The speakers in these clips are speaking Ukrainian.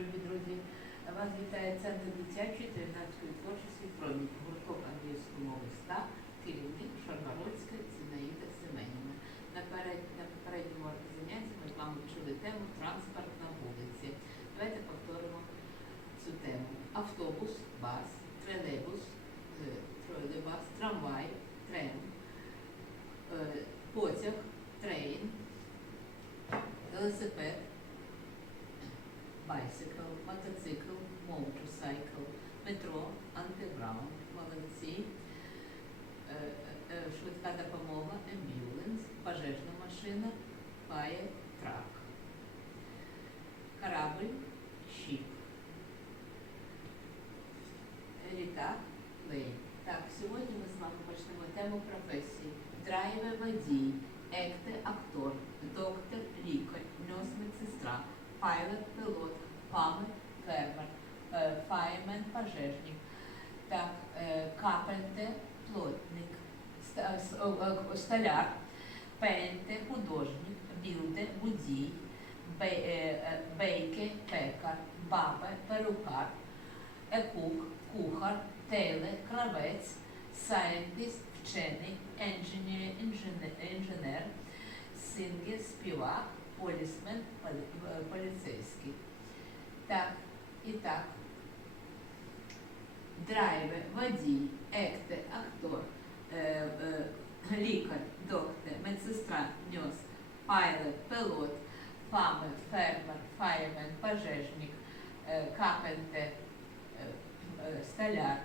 любі друзі. Вас вітає Центр дитячої та юнацької творчості «Промінь», гурток англійської мови СТА, керівник Шаргородська Зінаїда Семенівна. На попередньому занятті ми з вами вчили тему транспорт на вулиці. Давайте повторимо цю тему. Автобус, бас, тролейбус, е, тролейбус, трамвай, трен, е, потяг, трейн, велосипед, bicycle, мотоцикл, motorcycle, метро, андеграунд, молодці, Е, е, е, швидка допомога, ambulance, пожежна машина, fire truck, корабль, ship, літак, plane. Так, сьогодні ми з вами почнемо тему професії. Драйвер водій, екте актор, доктор, лікар, нос медсестра, пайлот, пілот, памер, фермер, е, фаємен, пожежник, так, е, капельте, плотник, о- о- столяр, пенте, художник, білде, будій, е, е, бейке, пекар, бабе, перукар, екук, кухар, теле, кравець, сайентист, вчений, інженер, інженер сингер, співак, полісмен, е, поліцейський. Так, і так. Драйвер, водій, екте, актор, е, е, лікар, доктор, медсестра, ньос, пайлот, пілот, фамер, фермер, фаємен, пожежник, е, капенте, е, е, столяр,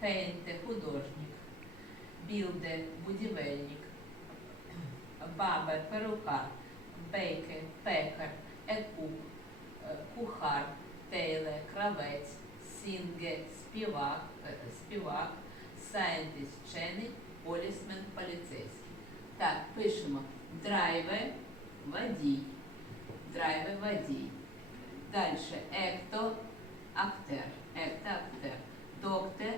пейнте, художник, білде, будівельник, бабер, перукар, бейкер, пекар, екуп, е, кухар, тейле, кравець, сінге, співак, е, співак, сайентист, вчений, полісмен, поліцейський. Так, пишемо. Драйвер, водій, драйвер, водій. Далі екто, актер, екто, актер, доктор,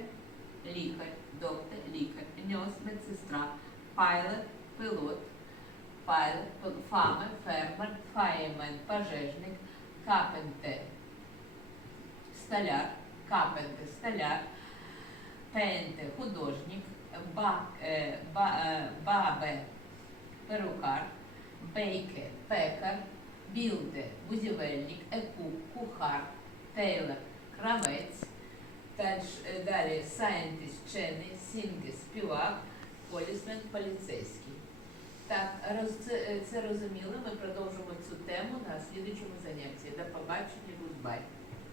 лікар, доктор, лікар, ньос, медсестра, пайлот, пілот, пил- фамер, фермер, фаємен, пожежник, капенте, столяр, капенте, столяр, пенте, художник, ба, е, ба, е, бабе, перукар, бейке, пекар, білде, будівельник, екуп, кухар, тейлор, кравець, е, далі сайентист, вчений, сінге, співак, полісмен, поліцейський. Так, роз, це, е, розуміло, ми продовжимо цю тему на слідчому занятті. До побачення, гудбай.